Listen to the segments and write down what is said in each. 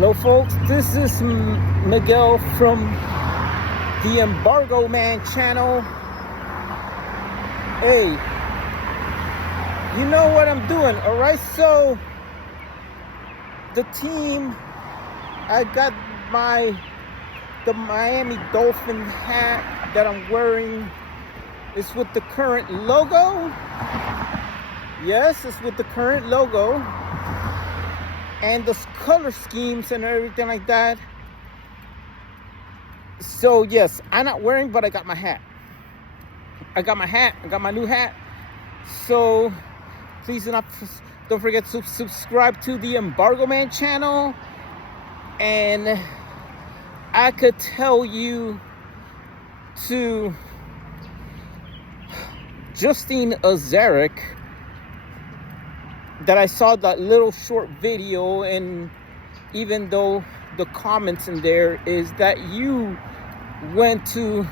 Hello folks, this is Miguel from the Embargo Man channel. Hey, you know what I'm doing, alright? So, the team, I got the Miami Dolphin hat that I'm wearing. It's with the current logo. Yes, it's with the current logo. And the color schemes and everything like that. So yes, I'm not wearing, but I got my hat. I got my new hat. So please don't forget to subscribe to the Embargo Man channel. And I could tell you to iJustine that I saw that little short video, and even though the comments in there is that you went to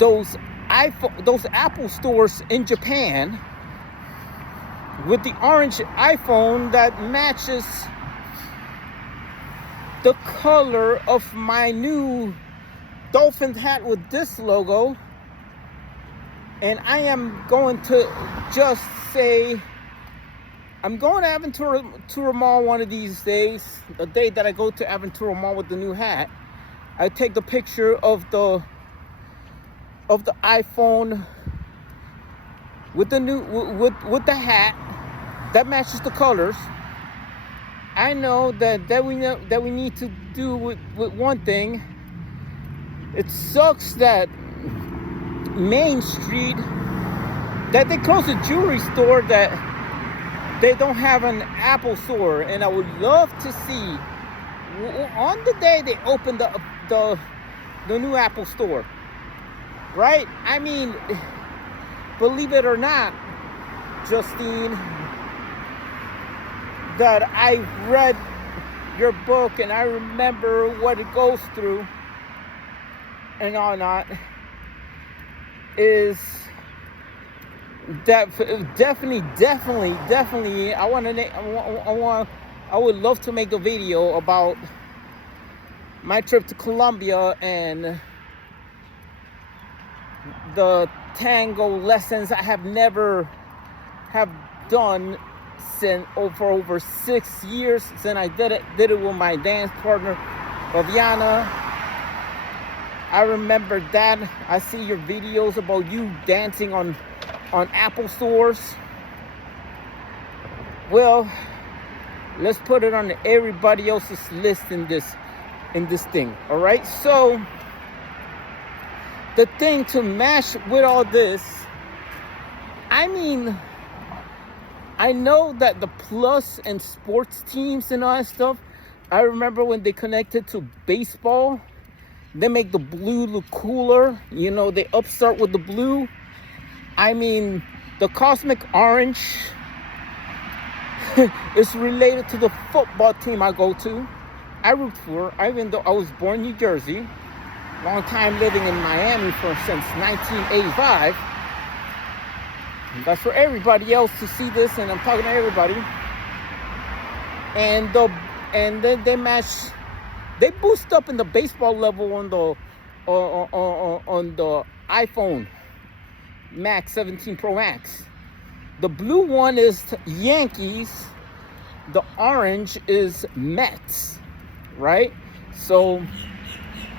those Apple stores in Japan with the orange iPhone that matches the color of my new Dolphins hat with this logo. And I am going to just say, I'm going to Aventura Mall one of these days. The day that I go to Aventura Mall with the new hat, I take the picture of the iPhone with the new with the hat that matches the colors. I know that we need to do with one thing. It sucks that Main Street, that they closed a jewelry store, that they don't have an Apple store, and I would love to see on the day they open the new Apple store, right? I mean, believe it or not, iJustine, that I read your book and I remember what it goes through and all that, is definitely. I would love to make a video about my trip to Colombia and the tango lessons I have never have done for over 6 years since I did it with my dance partner Viviana. I remember that. I see your videos about you dancing on Apple stores. Well, let's put it on everybody else's list in this thing. All right. So the thing to match with all this, I mean, I know that the plus and sports teams and all that stuff, I remember when they connected to baseball, they make the blue look cooler. You know, they upstart with the blue. I mean, the cosmic orange is related to the football team I go to. I root for, even though I was born in New Jersey, long time living in Miami since 1985. That's for everybody else to see this, and I'm talking to everybody. And then they match. They boost up in the baseball level on the iPhone Max 17 Pro Max. The blue one is Yankees. The orange is Mets, right? So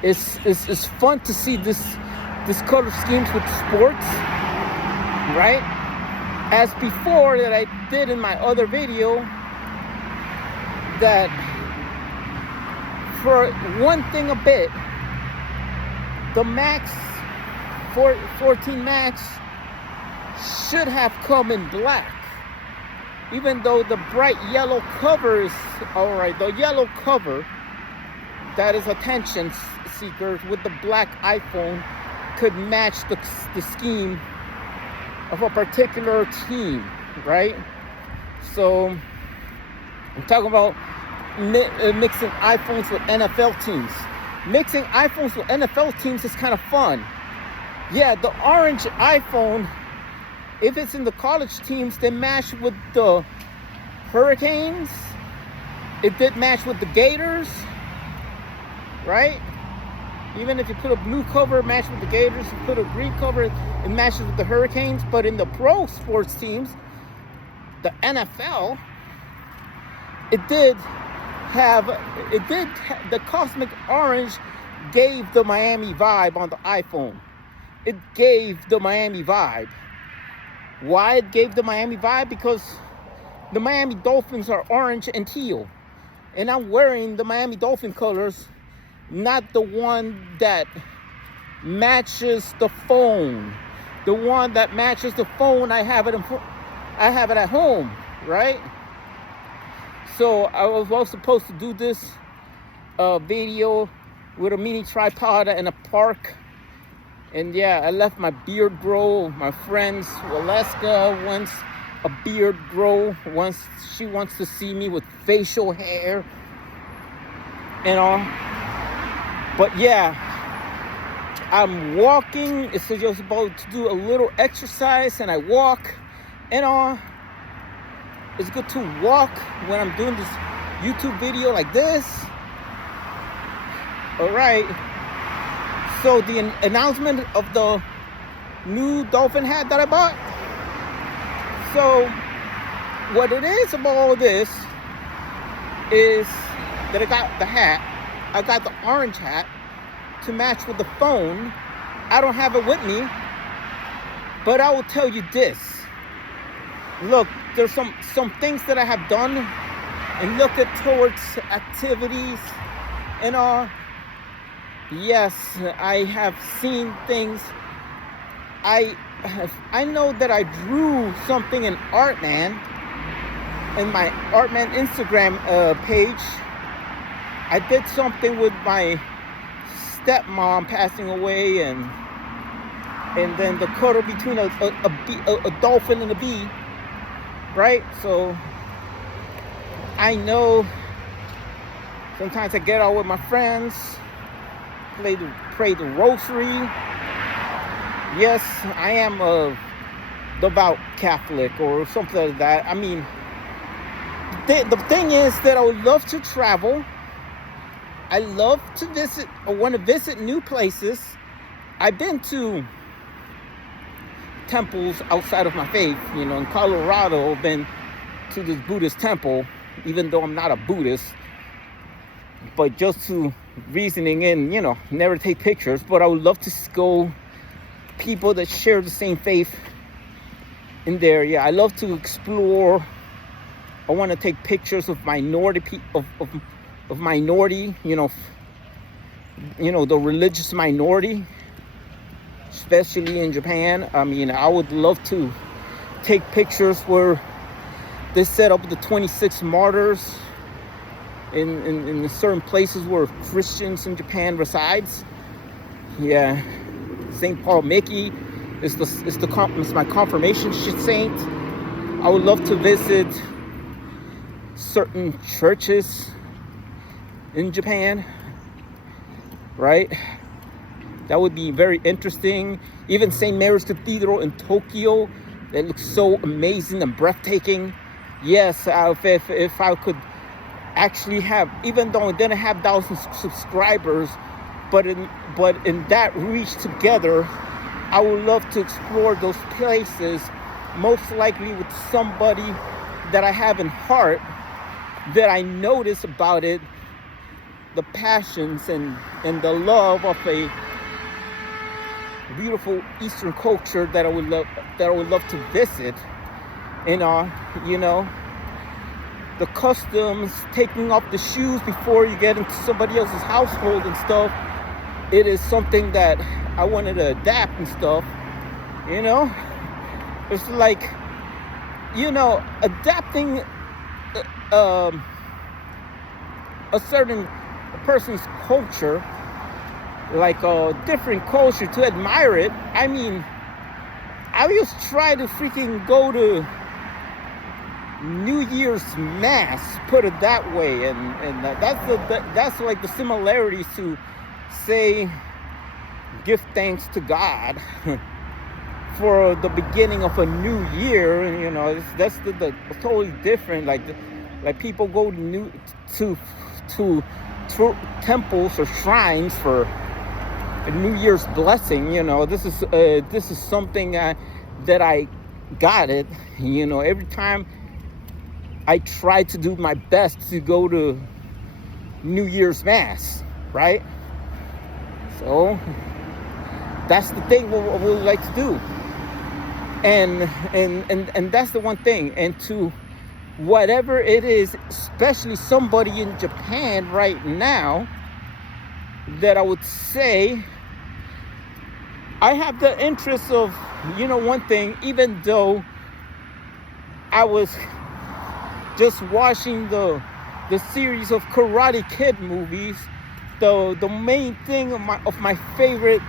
it's fun to see this color schemes with sports, right? As before that I did in my other video, that for one thing a bit, the Max 14 Max should have come in black, even though the bright yellow cover is all right. The yellow cover, that is attention seekers, with the black iPhone could match the scheme of a particular team, right? So I'm talking about mixing iPhones with NFL teams. Mixing iPhones with NFL teams is kind of fun. Yeah, the orange iPhone, if it's in the college teams, they match with the Hurricanes It did match with the Gators, right? Even if you put a blue cover, it matches with the Gators. You put a green cover, it matches with the Hurricanes. But in the pro sports teams, the NFL, the cosmic orange gave the Miami vibe on the iPhone. It gave the Miami vibe. Why it gave the Miami vibe? Because the Miami Dolphins are orange and teal. And I'm wearing the Miami Dolphin colors, not the one that matches the phone. The one that matches the phone, I have it at home, right? So I was supposed to do this video with a mini tripod in a park. And yeah, I left my beard grow. My friends, Waleska, wants a beard grow. She wants to see me with facial hair and all. But yeah, I'm walking. It's just about to do a little exercise, and I walk and all. It's good to walk when I'm doing this YouTube video like this. All right. So the announcement of the new Dolphin hat that I bought. So what it is about all this is that I got the hat. I got the orange hat to match with the phone. I don't have it with me, but I will tell you this. Look, there's some things that I have done and look at towards activities and all. Yes, I have seen things. I know that I drew something in Artman, in my Artman Instagram page. I did something with my stepmom passing away, and then the cuddle between a dolphin and a bee, right? So I know sometimes I get out with my friends, pray the rosary. Yes, I am a devout Catholic or something like that. I mean, the thing is that I would love to travel. I love to visit, or want to visit new places. I've been to temples outside of my faith. You know, in Colorado, I've been to this Buddhist temple, even though I'm not a Buddhist. But just to reasoning in, you know, never take pictures. But I would love to go people that share the same faith in there. Yeah, I love to explore. I want to take pictures of minority people, of minority, you know, the religious minority, especially in Japan. I mean, I would love to take pictures where they set up the 26 martyrs in certain places where Christians in Japan resides. Yeah, St. Paul Mickey is my confirmation saint. I would love to visit certain churches in Japan, right? That would be very interesting. Even St. Mary's Cathedral in Tokyo, that looks so amazing and breathtaking. Yes, if I could actually have, even though I didn't have 1,000 subscribers, but in that reach together, I would love to explore those places, most likely with somebody that I have in heart, that I notice about it, the passions and the love of a beautiful Eastern culture that I would love to visit. And you know, the customs, taking off the shoes before you get into somebody else's household and stuff, it is something that I wanted to adapt and stuff. You know, it's like, you know, adapting a certain person's culture, like a different culture, to admire it. I mean, I just try to freaking go to New Year's Mass, put it that way, and that's like the similarities to say give thanks to God for the beginning of a new year. You know, that's the totally different. Like Like people go to temples or shrines for a New Year's blessing. This is something that I got it. Every time I try to do my best to go to New Year's Mass, right? So that's the thing we like to do, and that's the one thing. And to whatever it is, especially somebody in Japan right now, that I would say I have the interest of, one thing, even though I was just watching the series of Karate Kid movies, the main thing of my favorite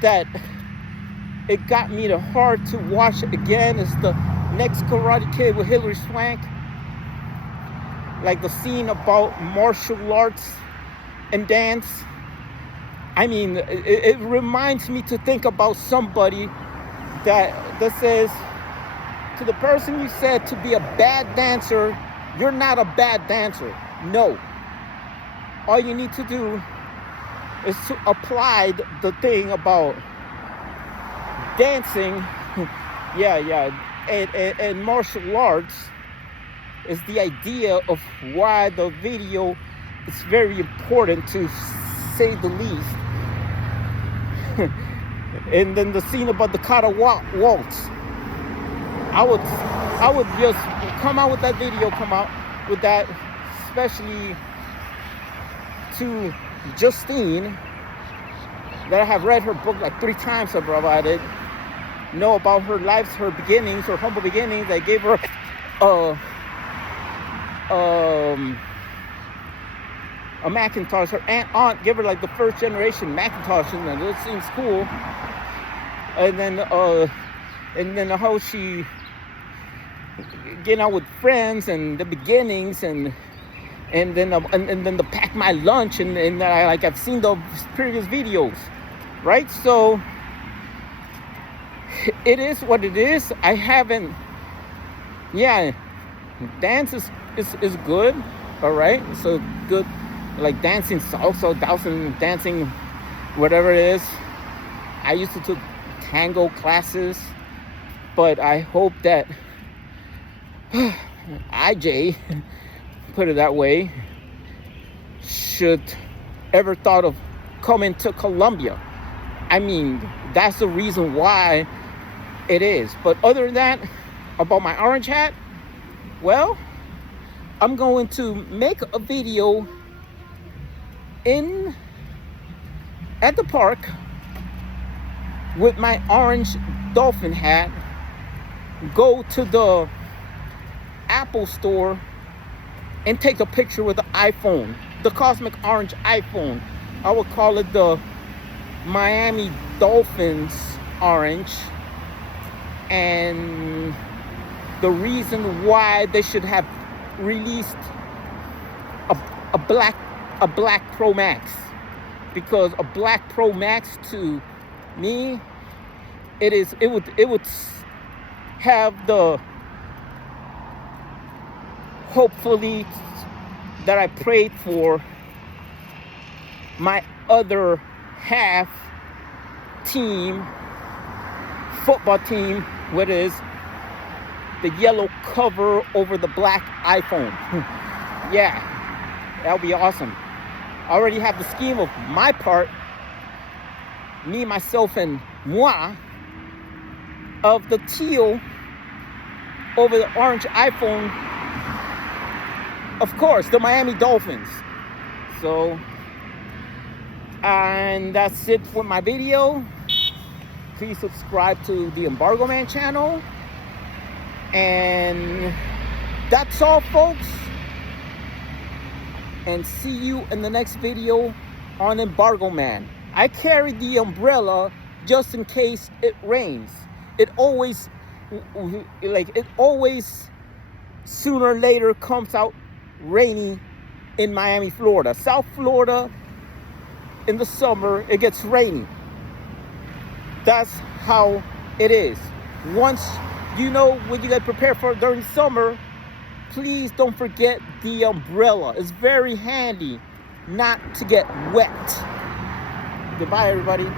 that it got me the heart to watch again is the next Karate Kid with Hilary Swank. Like the scene about martial arts and dance. I mean, it reminds me to think about somebody that says to the person you said to be a bad dancer, you're not a bad dancer. No. All you need to do is to apply the thing about dancing, and martial arts is the idea of why the video is very important, to say the least. And then the scene about the kata waltz. I would just come out with that video, especially to iJustine, that I have read her book like 3 times about it, know about her life, her beginnings, her humble beginnings. I gave her a Macintosh. Her aunt gave her like the first generation Macintosh, and it seems cool. And then how she getting out with friends and the beginnings, and then the pack my lunch, and I've seen the previous videos, right? So it is what it is. I haven't. Dance is good, all right. So good, like dancing salsa, dancing, whatever it is. I used to took tango classes, but I hope that IJ, put it that way, should ever thought of coming to Colombia. I mean, that's the reason why it is. But other than that, about my orange hat, well, I'm going to make a video at the park with my orange dolphin hat, go to the Apple store and take a picture with the iPhone, the cosmic orange iPhone. I would call it the Miami Dolphins orange. And the reason why they should have released a black Pro Max, because a black Pro Max to me, it would have the, hopefully, that I prayed for, my other half team, football team, what is the yellow cover over the black iPhone. Yeah, that'll be awesome. I already have the scheme of my part, me, myself, and moi, of the teal over the orange iPhone. Of course, the Miami Dolphins. So, and that's it for my video. Please subscribe to the Embargo Man channel. And that's all, folks. And see you in the next video on Embargo Man. I carry the umbrella just in case it rains. It always, sooner or later comes out rainy in Miami, Florida. South Florida, in the summer, it gets rainy. That's how it is. Once you know what you got to prepare for during summer, please don't forget the umbrella. It's very handy not to get wet. Goodbye, everybody.